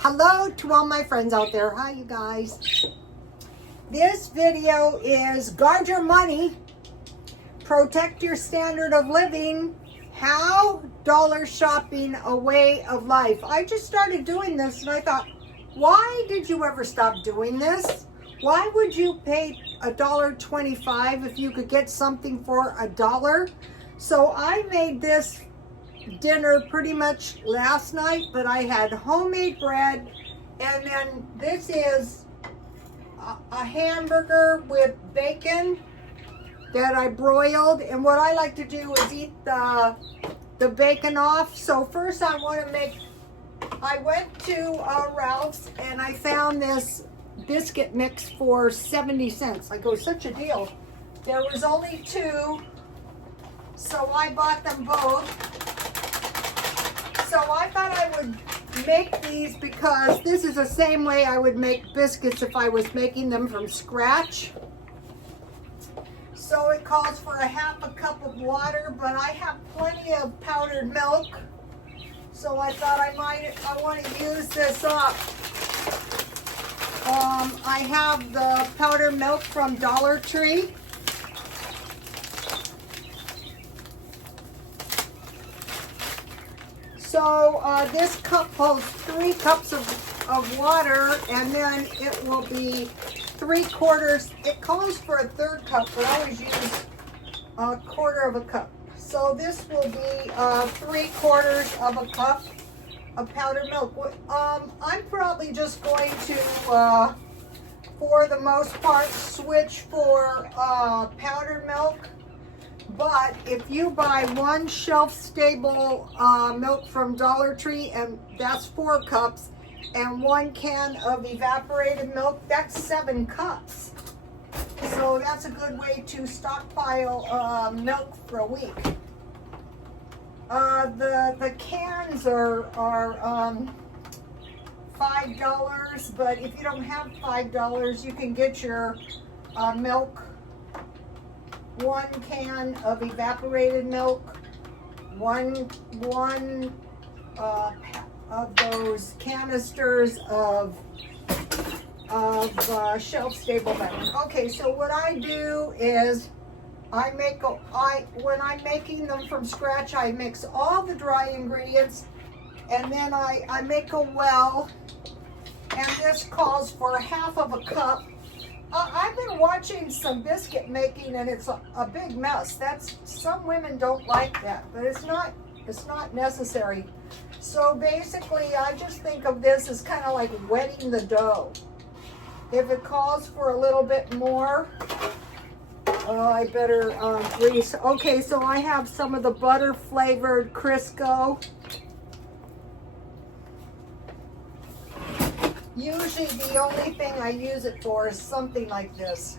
Hello to all my friends out there. Hi, you guys. This video is guard your money, protect your standard of living, how dollar shopping a way of life. I just started doing this and I thought, why did you ever stop doing this? Why would you pay $1.25 if you could get something for $1? So I made this dinner pretty much last night, but I had homemade bread, and then this is a hamburger with bacon that I broiled. And what I like to do is eat the bacon off. So first I went to Ralph's and I found this biscuit mix for 70 cents. I go, such a deal. There was only two, so I bought them both. So I thought I would make these because this is the same way I would make biscuits if I was making them from scratch. So it calls for ½ a cup of water, but I have plenty of powdered milk. So I thought I want to use this up. I have the powdered milk from Dollar Tree. So this cup holds 3 cups of water, and then it will be 3/4. It calls for a 1/3 cup, but I always use 1/4 of a cup. So this will be 3/4 of a cup of powdered milk. I'm probably just going to, for the most part, switch for powdered milk. But if you buy one shelf-stable milk from Dollar Tree, and that's 4 cups, and 1 can of evaporated milk, that's 7 cups. So that's a good way to stockpile milk for a week. The cans are $5, but if you don't have $5, you can get your milk. 1 can of evaporated milk, one of those canisters of shelf-stable milk. Okay, so what I do is when I'm making them from scratch, I mix all the dry ingredients, and then I make a well, and this calls for ½ of a cup. I've been watching some biscuit making, and it's a big mess. Some women don't like that, but it's not necessary. So basically, I just think of this as kind of like wetting the dough. If it calls for a little bit more, I better grease. Okay, so I have some of the butter flavored Crisco. Usually the only thing I use it for is something like this.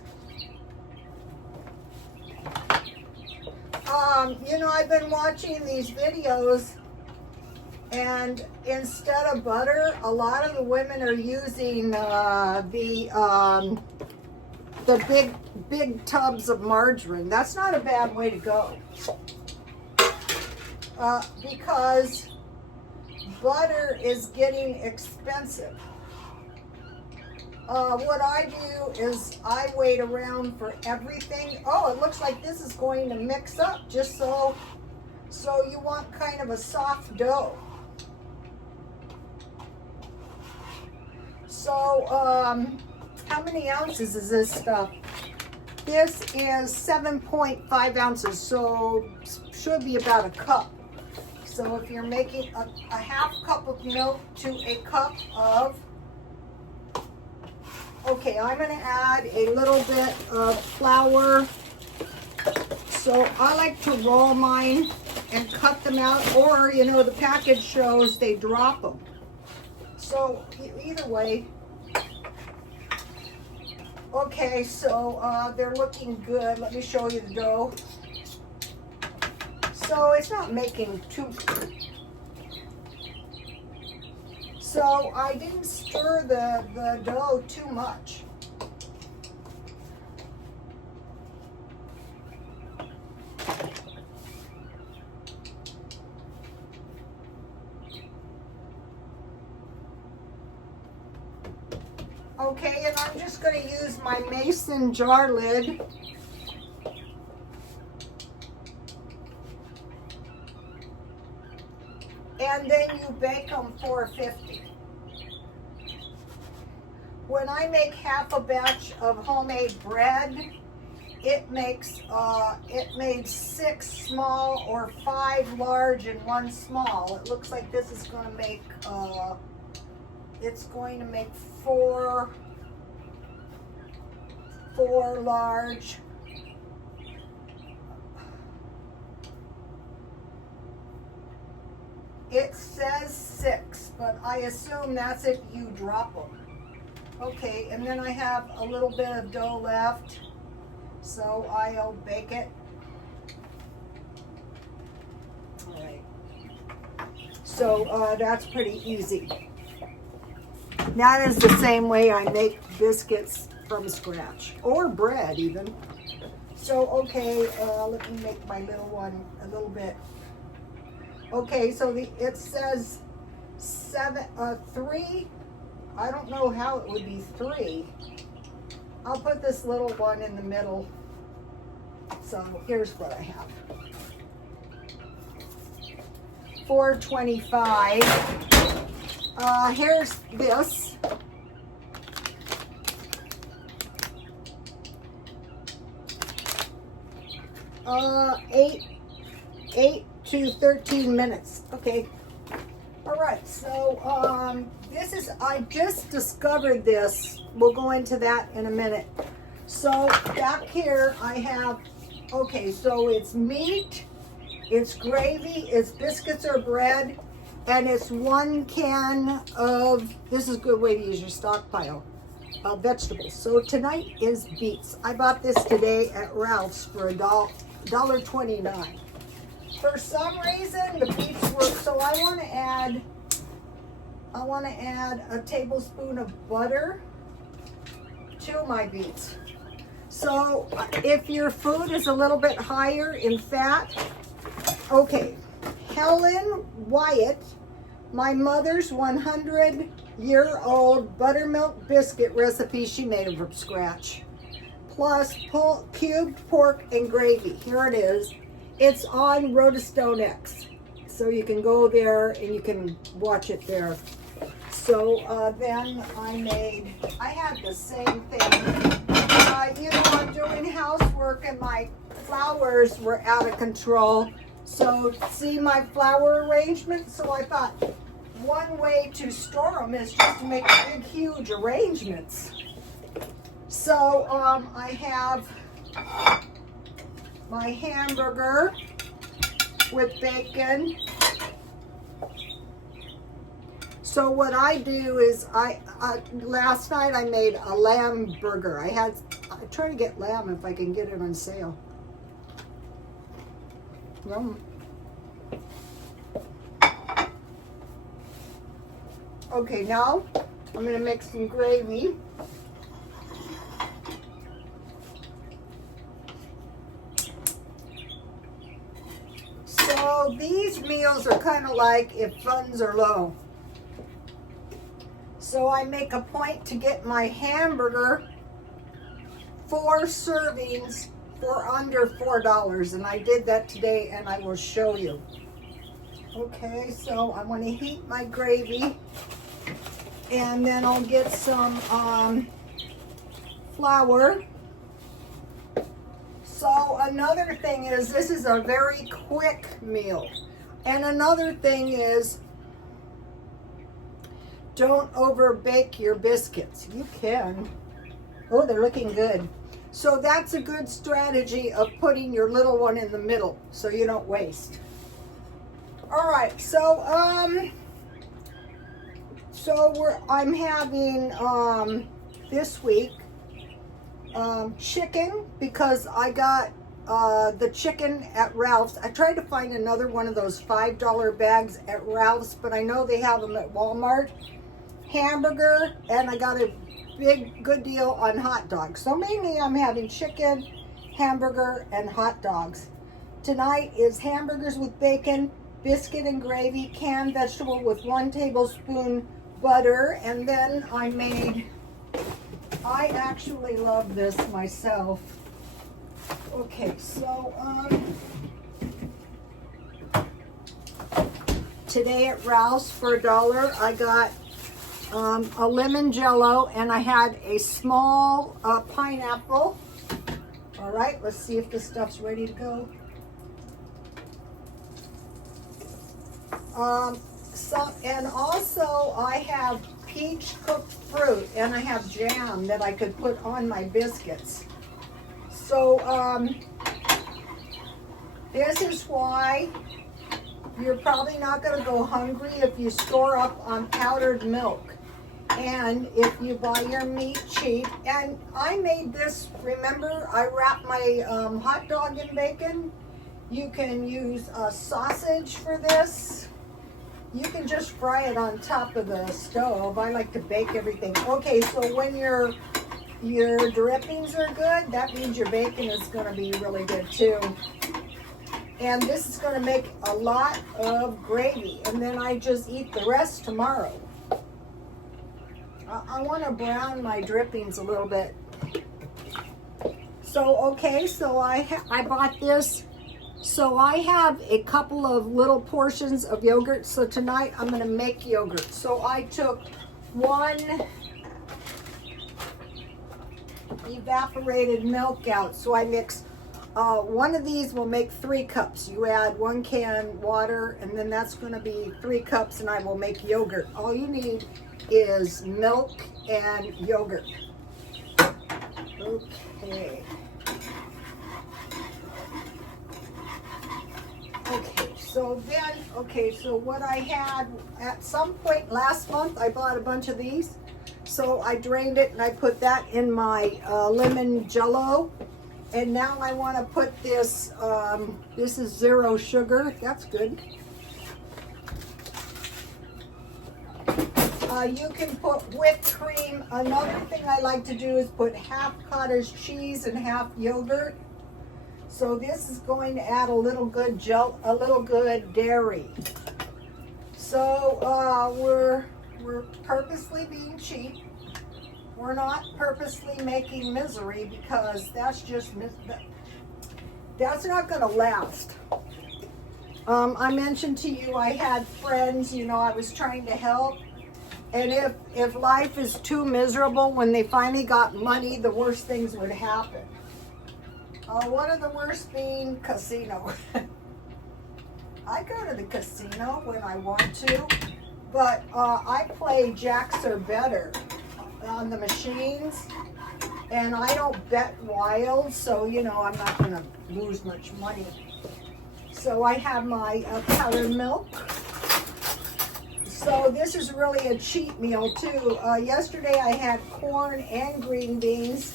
I've been watching these videos, and instead of butter, a lot of the women are using the big tubs of margarine. That's not a bad way to go, because butter is getting expensive. What I do is I wait around for everything. Oh, it looks like this is going to mix up just so you want kind of a soft dough. So, how many ounces is this stuff? This is 7.5 ounces, so should be about a cup. So if you're making a ½ cup of milk to a cup of, okay, I'm going to add a little bit of flour. So I like to roll mine and cut them out, or the package shows they drop them. So either way. Okay, so they're looking good. Let me show you the dough. So it's not making too. So I didn't stir the dough too much. Okay, and I'm just going to use my mason jar lid. And then you bake them 450. When I make half a batch of homemade bread, it made 6 small or 5 large and 1 small. It looks like this is going to make it's going to make 4 large. It says 6, but I assume that's if you drop them. Okay, and then I have a little bit of dough left, so I'll bake it. All right. So that's pretty easy. That is the same way I make biscuits from scratch, or bread even. So, okay, let me make my little one a little bit. Okay, so it says 3. I don't know how it would be 3. I'll put this little one in the middle. So here's what I have. 425. Here's this. Eight to 13 minutes. Okay. All right. So this is, I just discovered this. We'll go into that in a minute. So back here I have, okay, so it's meat, it's gravy, it's biscuits or bread, and it's 1 can of, this is a good way to use your stockpile of vegetables. So tonight is beets. I bought this today at Ralph's for $1.29. For some reason, the beets work, so I want to add a tablespoon of butter to my beets. So if your food is a little bit higher in fat, okay, Helen Wyatt, my mother's 100-year-old buttermilk biscuit recipe, she made them from scratch, plus cubed pork and gravy. Here it is. It's on Rotostone X, so you can go there and you can watch it there. So then I had the same thing. You know, I'm doing housework and my flowers were out of control. So see my flower arrangement? So I thought one way to store them is just to make big, huge arrangements. So I have my hamburger with bacon. So what I do is last night I made a lamb burger. I try to get lamb if I can get it on sale. Yum. Okay, now I'm going to make some gravy. So these meals are kind of like if funds are low. So I make a point to get my hamburger 4 servings for under $4, and I did that today and I will show you. Okay, so I'm going to heat my gravy, and then I'll get some flour. So another thing is, this is a very quick meal. And another thing is, don't over bake your biscuits. You can. Oh, they're looking good. So that's a good strategy of putting your little one in the middle so you don't waste. All right, so I'm having this week chicken, because I got the chicken at Ralph's. I tried to find another one of those $5 bags at Ralph's, but I know they have them at Walmart. Hamburger, and I got a good deal on hot dogs. So mainly I'm having chicken, hamburger, and hot dogs. Tonight is hamburgers with bacon, biscuit and gravy, canned vegetable with 1 tablespoon butter, and then I made I actually love this myself. Okay, so today at Ralph's for $1, I got a lemon jello, and I had a small pineapple. All right, let's see if this stuff's ready to go. And also I have peach cooked fruit, and I have jam that I could put on my biscuits. So this is why you're probably not going to go hungry if you store up on powdered milk, and if you buy your meat cheap. And I made this, remember, I wrapped my hot dog in bacon. You can use sausage for this. You can just fry it on top of the stove. I like to bake everything. Okay, so when your drippings are good, that means your bacon is going to be really good too. And this is going to make a lot of gravy, and then I just eat the rest tomorrow. I want to brown my drippings a little bit. So, okay, so I bought this. So I have a couple of little portions of yogurt. So tonight I'm going to make yogurt. So I took one evaporated milk out. So I mix, one of these will make 3 cups. You add 1 can water, and then that's going to be 3 cups, and I will make yogurt. All you need is milk and yogurt. Okay. Okay, so what I had at some point last month, I bought a bunch of these. So I drained it and I put that in my lemon jello. And now I want to put this, this is 0 sugar, that's good. You can put whipped cream. Another thing I like to do is put half cottage cheese and half yogurt. So this is going to add a little good dairy. So we're purposely being cheap. We're not purposely making misery, because that's not going to last. I mentioned to you I had friends, you know, I was trying to help. And if life is too miserable, when they finally got money, the worst things would happen. One of the worst being casino. I go to the casino when I want to, but I play jacks or better on the machines, and I don't bet wild, so you know I'm not going to lose much money. So I have my powdered milk. So this is really a cheat meal too. Yesterday I had corn and green beans.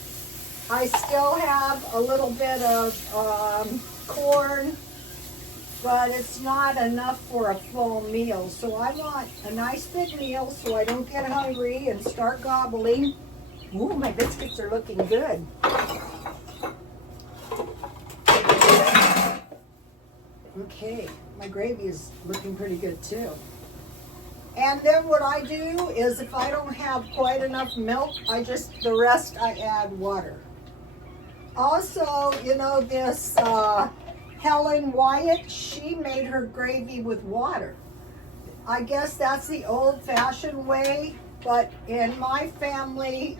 I still have a little bit of corn, but it's not enough for a full meal. So I want a nice big meal so I don't get hungry and start gobbling. Ooh, my biscuits are looking good. Okay, my gravy is looking pretty good too. And then what I do is, if I don't have quite enough milk, the rest I add water. Also, you know, this Helen Wyatt, she made her gravy with water. I guess that's the old-fashioned way, but in my family,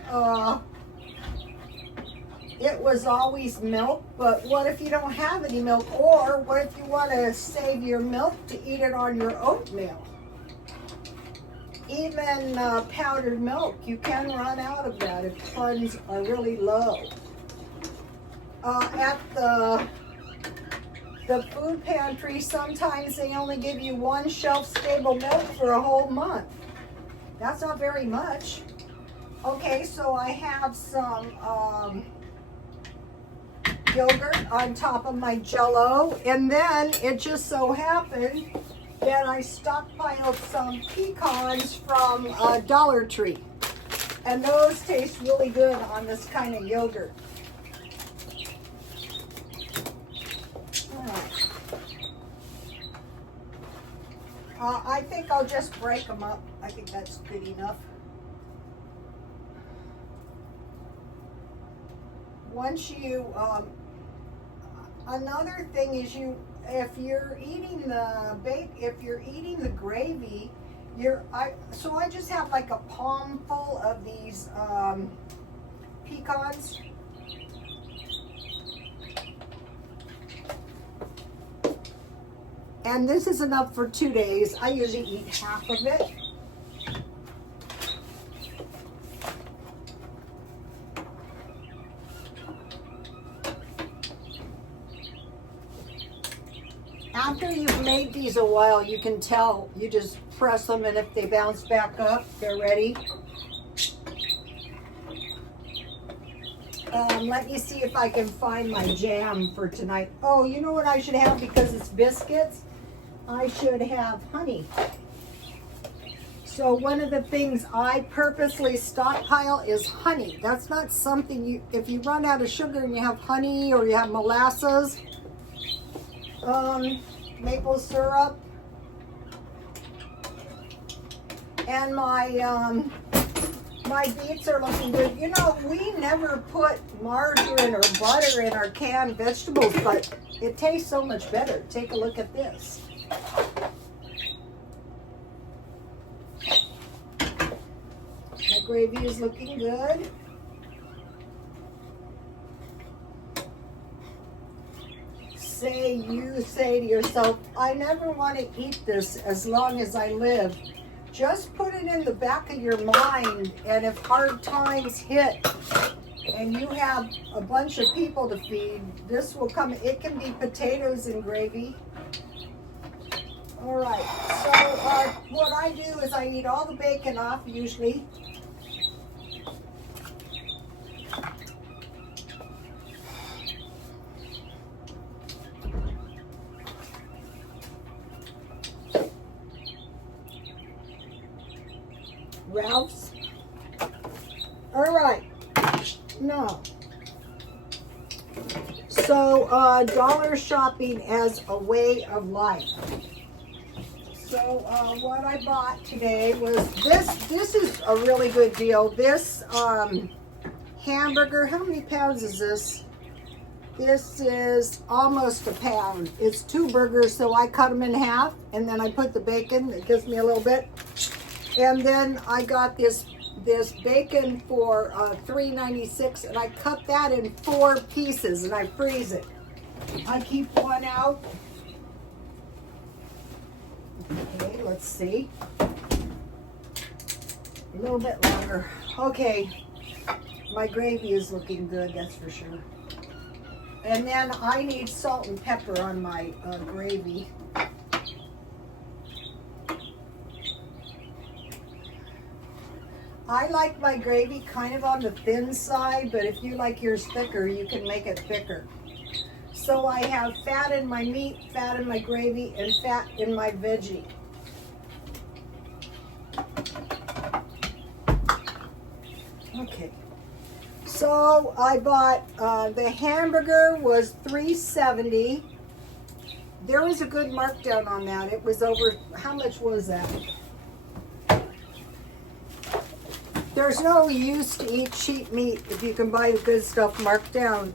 it was always milk. But what if you don't have any milk? Or what if you want to save your milk to eat it on your oatmeal? Even powdered milk, you can run out of that if funds are really low. At the food pantry, sometimes they only give you 1 shelf-stable milk for a whole month. That's not very much. Okay, so I have some yogurt on top of my Jell-O, and then it just so happened that I stockpiled some pecans from Dollar Tree, and those taste really good on this kind of yogurt. I think I'll just break them up. I think that's good enough. once you, another thing is if you're eating the gravy, so I just have like a palm full of these pecans. And this is enough for 2 days. I usually eat half of it. After you've made these a while, you can tell. You just press them, and if they bounce back up, they're ready. Let me see if I can find my jam for tonight. Oh, you know what I should have because it's biscuits? I should have honey. So one of the things I purposely stockpile is honey. That's not something if you run out of sugar and you have honey or you have molasses, maple syrup, and my beets are looking good. You know, we never put margarine or butter in our canned vegetables, but it tastes so much better. Take a look at this. My gravy is looking good. You say to yourself, I never want to eat this as long as I live. Just put it in the back of your mind, and if hard times hit and you have a bunch of people to feed, this will come. It can be potatoes and gravy. All right, so what I do is I eat all the bacon off usually. Ralph's. All right, no. So dollar shopping as a way of life. So what I bought today was this. This is a really good deal. This hamburger, how many pounds is this? This is almost a pound. It's 2 burgers, so I cut them in half, and then I put the bacon. It gives me a little bit. And then I got this bacon for $3.96, and I cut that in 4 pieces, and I freeze it. I keep one out. Okay, let's see. A little bit longer. Okay, my gravy is looking good, that's for sure. And then I need salt and pepper on my gravy. I like my gravy kind of on the thin side, but if you like yours thicker, you can make it thicker. So I have fat in my meat, fat in my gravy, and fat in my veggie. Okay. So I bought, the hamburger was $3.70. There was a good markdown on that. It was over, how much was that? There's no use to eat cheap meat if you can buy the good stuff marked down.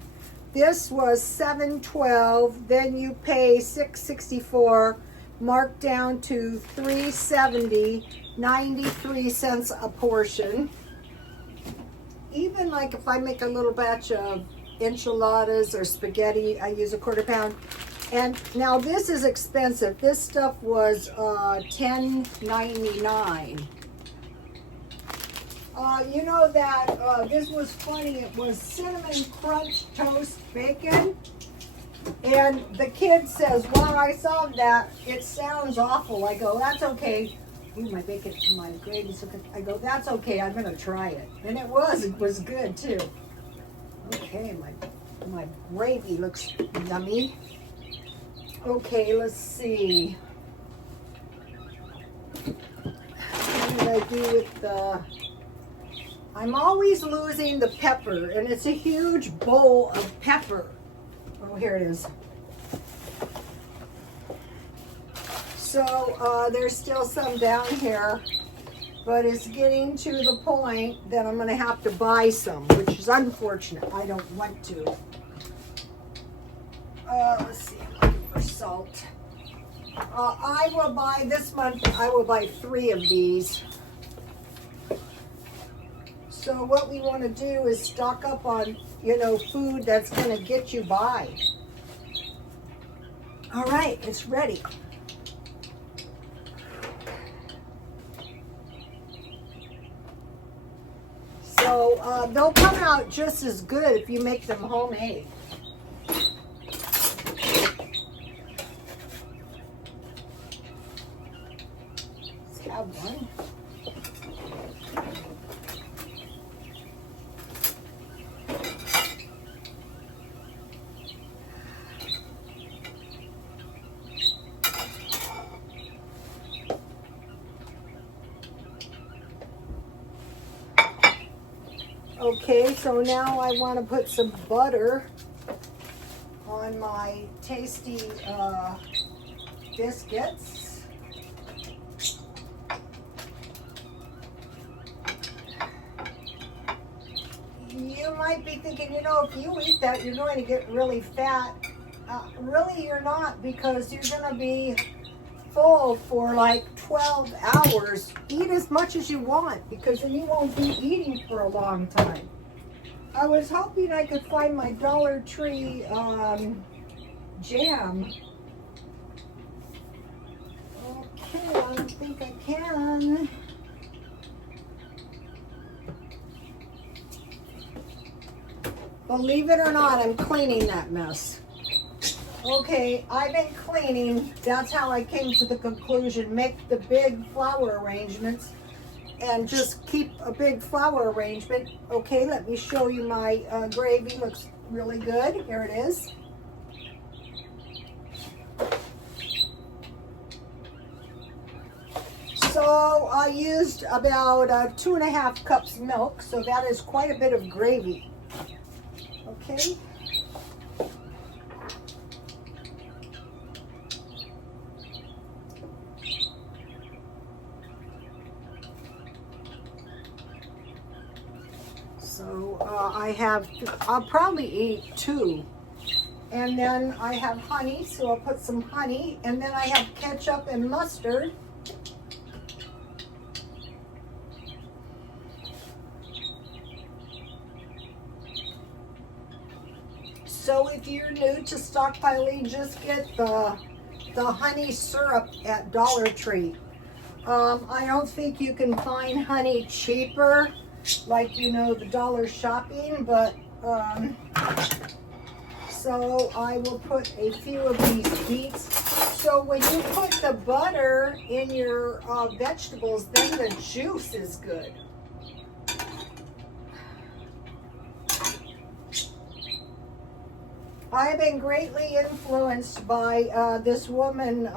This was $7.12, then you pay $6.64, marked down to $3.70, 93 cents a portion. Even like if I make a little batch of enchiladas or spaghetti, I use a 1/4 pound. And now this is expensive. This stuff was $10.99. You know that this was funny. It was cinnamon crunch toast bacon. And the kid says, well, I saw that. It sounds awful. I go, that's okay. Ooh, my bacon, my gravy's looking. I go, that's okay. I'm going to try it. And it was good too. Okay, my gravy looks yummy. Okay, let's see. What did I do with the... I'm always losing the pepper, and it's a huge bowl of pepper. Oh, here it is. So there's still some down here, but it's getting to the point that I'm going to have to buy some, which is unfortunate. I don't want to. Let's see, I'm looking for salt. I will buy, this month, I will buy 3 of these. So what we want to do is stock up on, you know, food that's going to get you by. All right, it's ready. So they'll come out just as good if you make them homemade. Let's have one. Okay, so now I want to put some butter on my tasty biscuits. You might be thinking, you know, if you eat that, you're going to get really fat. Really, you're not, because you're going to be full for like 12 hours. Eat as much as you want, because then you won't be eating for a long time. I was hoping I could find my Dollar Tree jam. Okay, I don't think I can. Believe it or not, I'm cleaning that mess. Okay, I've been cleaning. That's how I came to the conclusion. Make the big flower arrangements and just keep a big flower arrangement. Okay, let me show you my gravy. Looks really good. Here it is. So I used about 2.5 cups milk, so that is quite a bit of gravy. Okay. So I'll probably eat 2. And then I have honey, so I'll put some honey. And then I have ketchup and mustard. So if you're new to stockpiling, just get the honey syrup at Dollar Tree. I don't think you can find honey cheaper, like, you know, the dollar shopping, but so I will put a few of these beets. So when you put the butter in your vegetables, then the juice is good. I've been greatly influenced by this woman,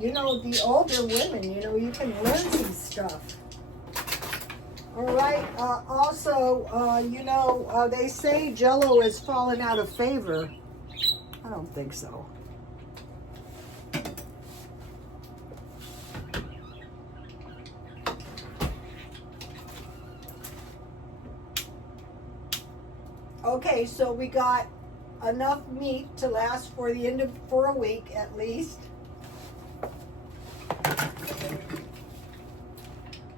you know, the older women, you know, you can learn some stuff. All right, also, you know, they say Jell-O has fallen out of favor. I don't think so. Okay, so we got enough meat to last for for a week at least.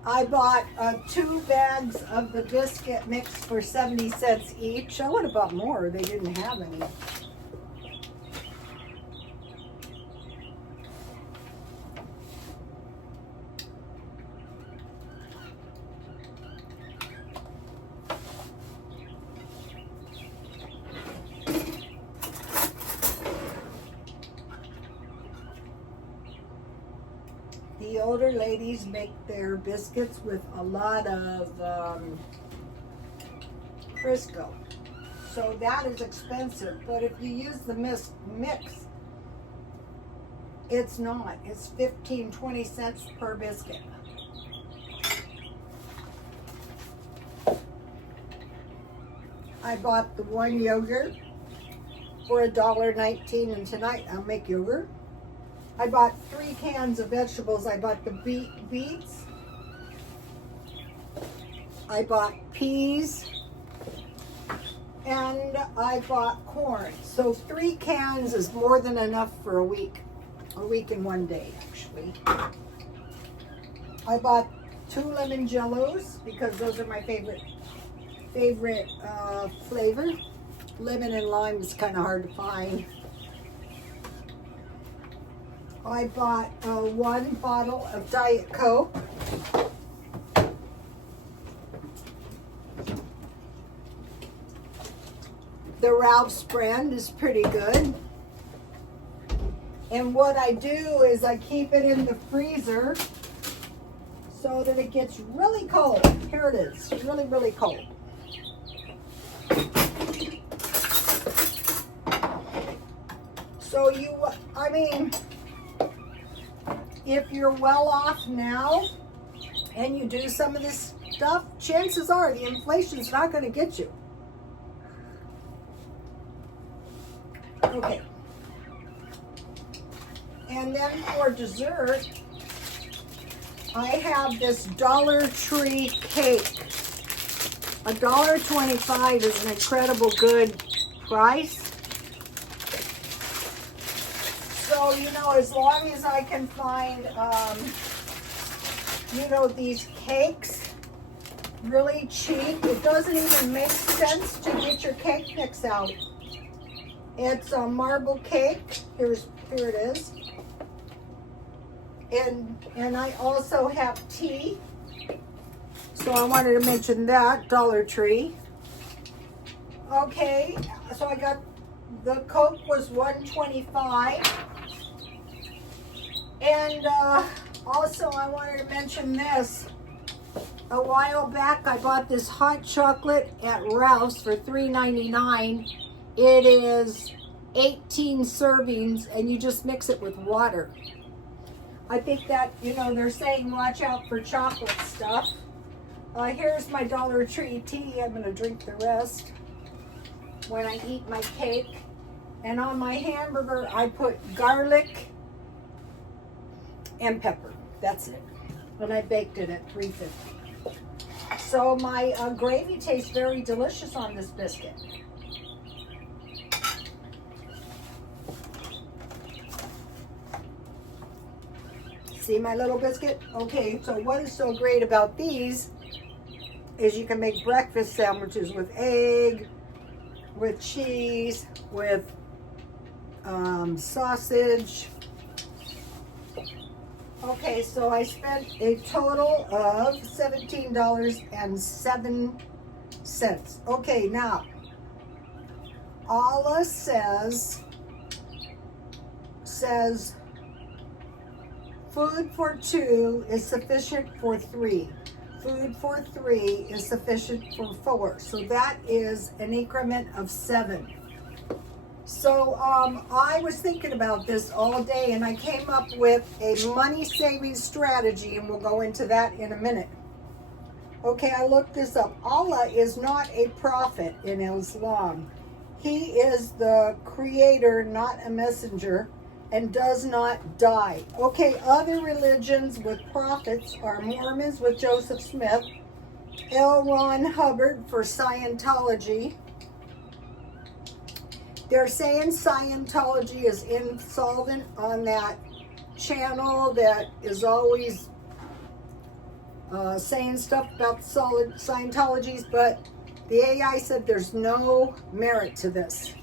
I bought 2 bags of the biscuit mix for 70 cents each. I would have bought more. They didn't have any. The older ladies make their biscuits with a lot of Crisco. So that is expensive. But if you use the mix, it's not. It's 15-20 cents per biscuit. I bought the 1 yogurt for $1.19, and tonight I'll make yogurt. I bought 3 cans of vegetables. I bought the beets, I bought peas, and I bought corn. So 3 cans is more than enough for a week and 1 day actually. I bought 2 lemon jellos because those are my favorite flavor. Lemon and lime is kind of hard to find. I bought 1 bottle of Diet Coke. The Ralph's brand is pretty good. And what I do is I keep it in the freezer so that it gets really cold. Here it is, really, really cold. So if you're well off now and you do some of this stuff, chances are the inflation's not going to get you. Okay. And then for dessert, I have this Dollar Tree cake. $1.25 is an incredible good price. So, as long as I can find, these cakes really cheap, it doesn't even make sense to get your cake mix out. It's a marble cake. Here it is. And I also have tea. So I wanted to mention that, Dollar Tree. Okay, so I got, the Coke was $1.25. And also I wanted to mention this. A while back I bought this hot chocolate at Ralph's for $3.99. It is 18 servings and you just mix it with water. I think that, they're saying watch out for chocolate stuff. Here's my Dollar Tree tea. I'm going to drink the rest when I eat my cake. And on my hamburger, I put garlic and pepper. That's it. And I baked it at 350. So my gravy tastes very delicious on this biscuit. See my little biscuit? Okay, so what is so great about these is you can make breakfast sandwiches with egg, with cheese, with sausage. Okay, so I spent a total of $17.07. Okay, now, Allah says food for 2 is sufficient for 3. Food for 3 is sufficient for 4. So that is an increment of 7. So I was thinking about this all day and I came up with a money saving strategy, and we'll go into that in a minute. Okay, I looked this up. Allah is not a prophet in Islam. He is the creator, not a messenger, and does not die. Okay, other religions with prophets are Mormons with Joseph Smith, L. Ron Hubbard for Scientology. They're saying Scientology is insolvent on that channel that is always saying stuff about solid Scientologies, but the AI said there's no merit to this.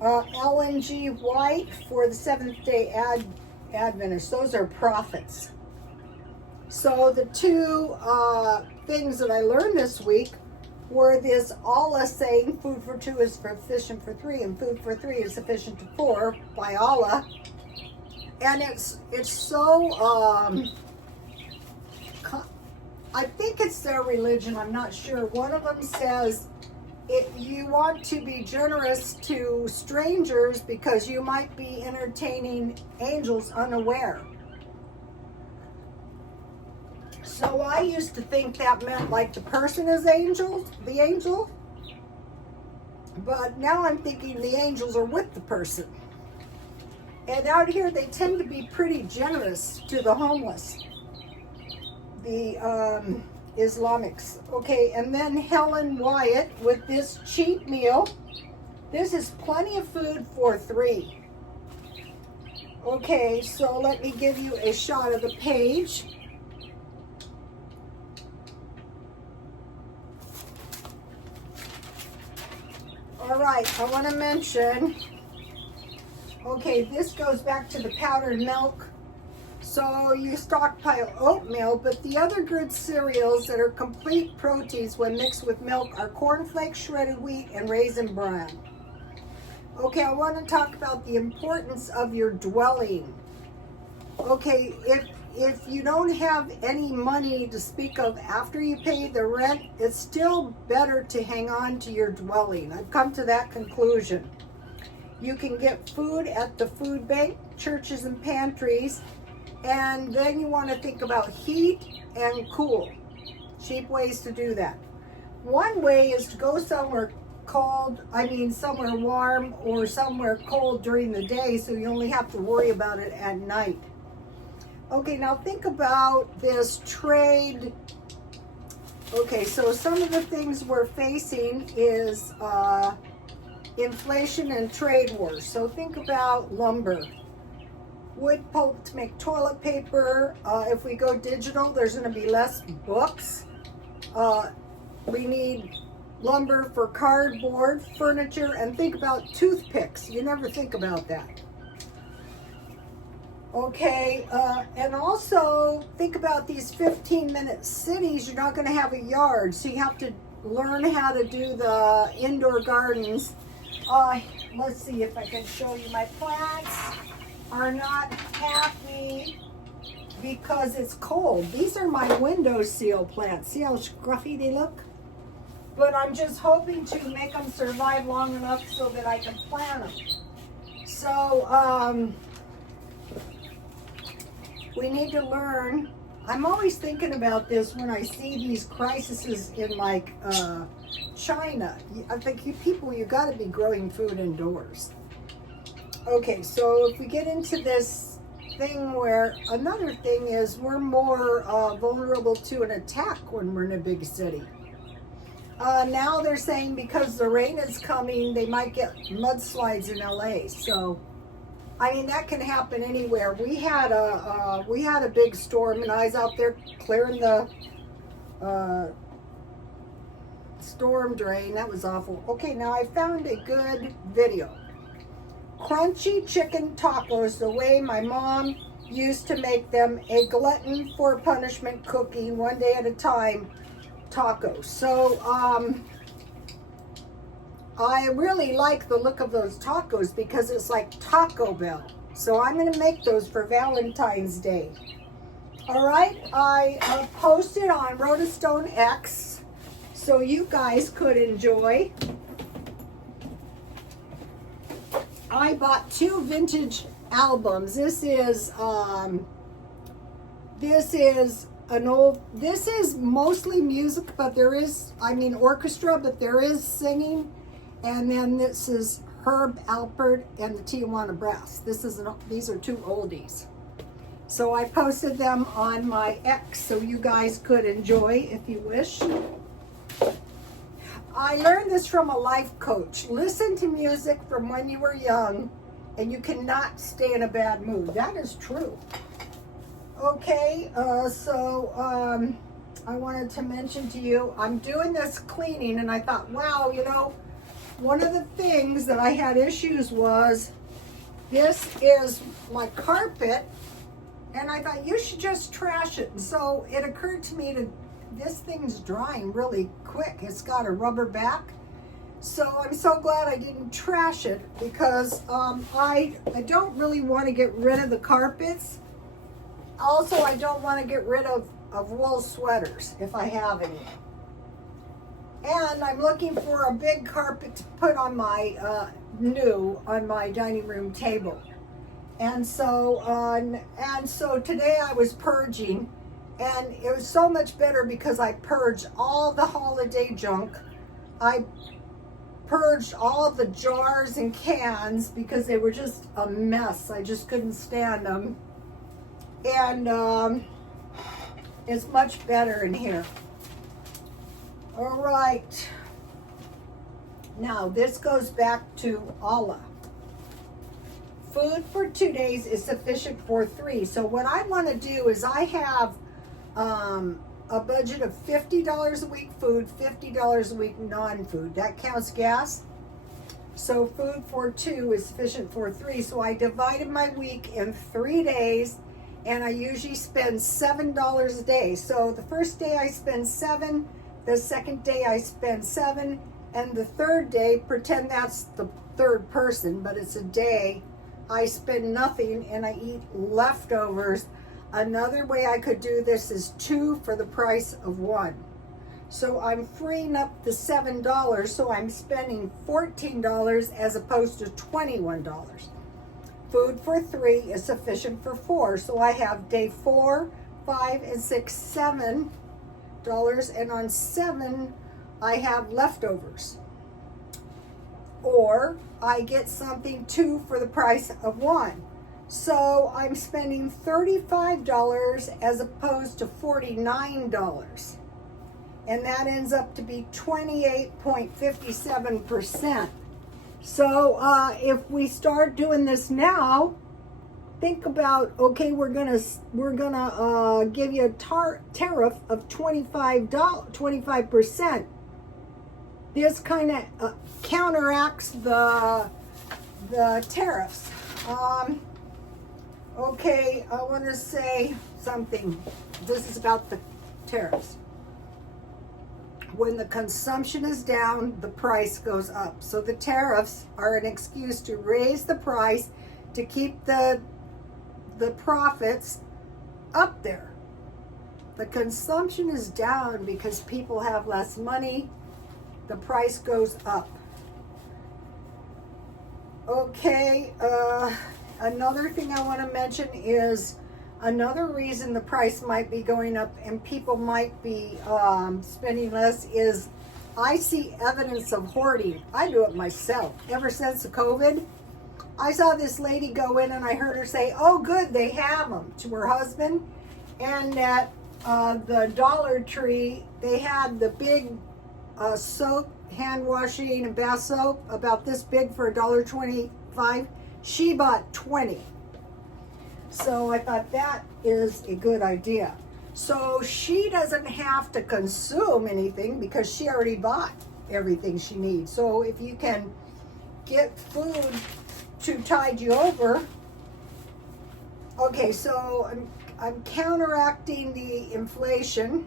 Ellen G. White for the Seventh-day Adventists. Those are prophets. So the 2 things that I learned this week were this Allah saying food for 2 is sufficient for 3 and food for 3 is sufficient for 4 by Allah. And it's so, I think it's their religion, I'm not sure. One of them says you want to be generous to strangers because you might be entertaining angels unaware. So I used to think that meant like the person is the angel. But now I'm thinking the angels are with the person. And out here they tend to be pretty generous to the homeless. The Islamics. Okay, and then Helen Wyatt with this cheat meal. This is plenty of food for 3. Okay, so let me give you a shot of the page. All right, I want to mention, okay, this goes back to the powdered milk. So you stockpile oatmeal, but the other good cereals that are complete proteins when mixed with milk are cornflakes, shredded wheat, and raisin bran. Okay, I want to talk about the importance of your dwelling. Okay, if you don't have any money to speak of after you pay the rent, it's still better to hang on to your dwelling. I've come to that conclusion. You can get food at the food bank, churches, and pantries, and then you want to think about heat and cool. Cheap ways to do that. One way is to go somewhere somewhere warm or somewhere cold during the day, so you only have to worry about it at night. Okay, now think about this trade. Okay, so some of the things we're facing is inflation and trade wars. So think about lumber, wood pulp to make toilet paper. If we go digital, there's going to be less books. We need lumber for cardboard, furniture, and think about toothpicks. You never think about that. Okay, and also think about these 15-minute cities. You're not going to have a yard, so you have to learn how to do the indoor gardens. Let's see if I can show you. My plants are not happy because it's cold. These are my windowsill plants. See how scruffy they look? But I'm just hoping to make them survive long enough so that I can plant them. So, we need to learn. I'm always thinking about this when I see these crises in like China. I think you got to be growing food indoors. Okay, so if we get into this thing where another thing is we're more vulnerable to an attack when we're in a big city. Now they're saying because the rain is coming, they might get mudslides in LA. So, I mean, that can happen anywhere. We had a big storm, and I was out there clearing the storm drain. That was awful. Okay, now I found a good video. Crunchy chicken tacos, the way my mom used to make them, a glutton for punishment cooking, one day at a time. Tacos. So I really like the look of those tacos because it's like Taco Bell. So I'm going to make those for Valentine's Day. All right, I posted on Rotostone X so you guys could enjoy. I bought 2 vintage albums. This is mostly music, but there is, orchestra, but there is singing. And then this is Herb Alpert and the Tijuana Brass. These are 2 oldies. So I posted them on my X so you guys could enjoy if you wish. I learned this from a life coach. Listen to music from when you were young and you cannot stay in a bad mood. That is true. Okay, I wanted to mention to you, I'm doing this cleaning, and I thought, wow, one of the things that I had issues was, this is my carpet, and I thought you should just trash it. And so it occurred to me this thing's drying really quick. It's got a rubber back. So I'm so glad I didn't trash it because I don't really want to get rid of the carpets. Also, I don't want to get rid of wool sweaters if I have any. And I'm looking for a big carpet to put on my on my dining room table. And so today I was purging, and it was so much better because I purged all the holiday junk. I purged all the jars and cans because they were just a mess. I just couldn't stand them. And it's much better in here. All right. Now, this goes back to Allah. Food for 2 days is sufficient for 3. So what I want to do is I have a budget of $50 a week food, $50 a week non-food. That counts gas. So food for 2 is sufficient for 3. So I divided my week in 3 days, and I usually spend $7 a day. So the first day I spend 7, the second day I spend 7, and the third day, pretend that's the third person, but it's a day, I spend nothing and I eat leftovers. Another way I could do this is 2 for the price of 1. So I'm freeing up the $7, so I'm spending $14 as opposed to $21. Food for 3 is sufficient for 4, so I have day 4, 5, and 6, $7, and on 7, I have leftovers. Or I get something 2 for the price of 1. So I'm spending $35 as opposed to $49. And that ends up to be 28.57%. So if we start doing this now, think about, okay, we're gonna give you a tariff of 25%. This kind of counteracts the tariffs. Okay, I want to say something. This is about the tariffs. When the consumption is down, the price goes up. So the tariffs are an excuse to raise the price to keep the profits up there. The consumption is down because people have less money. The price goes up. Okay, another thing I want to mention is another reason the price might be going up and people might be spending less is I see evidence of hoarding. I do it myself. Ever since the COVID, I saw this lady go in and I heard her say, oh good, they have them, to her husband. And at the Dollar Tree, they had the big soap, hand washing and bath soap, about this big for $1.25. She bought 20. So I thought that is a good idea. So she doesn't have to consume anything because she already bought everything she needs. So if you can get food to tide you over. Okay, so I'm counteracting the inflation.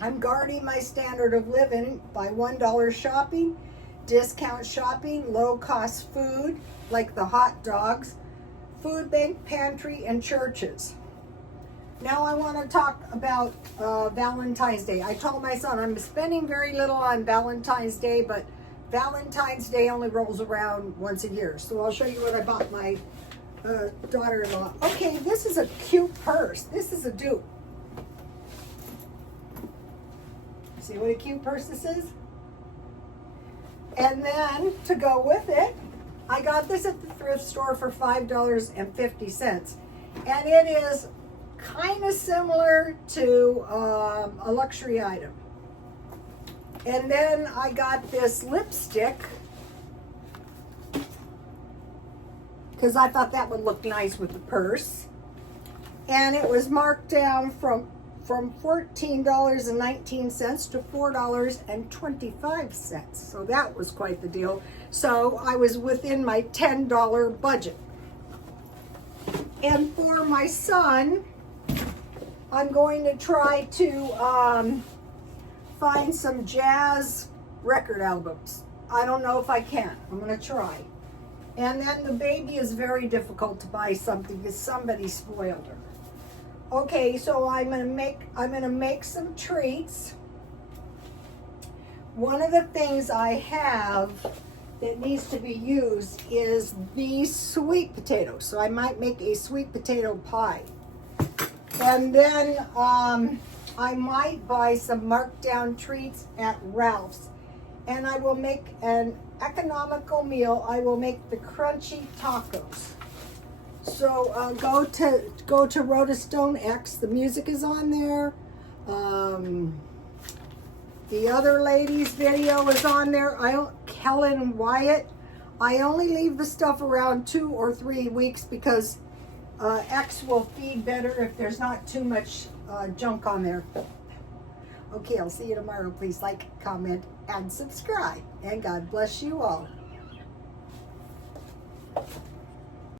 I'm guarding my standard of living by $1 shopping, discount shopping, low-cost food like the hot dogs, food bank, pantry, and churches. Now I want to talk about Valentine's Day. I told my son I'm spending very little on Valentine's Day, but Valentine's Day only rolls around once a year. So I'll show you what I bought my daughter-in-law. Okay, this is a cute purse. This is a dupe. See what a cute purse this is? And then to go with it, I got this at the thrift store for $5.50. And it is kind of similar to a luxury item. And then I got this lipstick because I thought that would look nice with the purse. And it was marked down from $14.19 to $4.25. So that was quite the deal. So I was within my $10 budget. And for my son, I'm going to try to find some jazz record albums. I don't know if I can. I'm going to try. And then the baby is very difficult to buy something because somebody spoiled her. Okay, so I'm gonna make some treats. One of the things I have that needs to be used is these sweet potatoes. So I might make a sweet potato pie. And then I might buy some marked down treats at Ralph's. And I will make an economical meal. I will make the crunchy tacos. So go to Rhoda Stone X. The music is on there. The other lady's video is on there. Helen Wyatt. I only leave the stuff around 2 or 3 weeks because X will feed better if there's not too much junk on there. Okay, I'll see you tomorrow. Please like, comment, and subscribe. And God bless you all.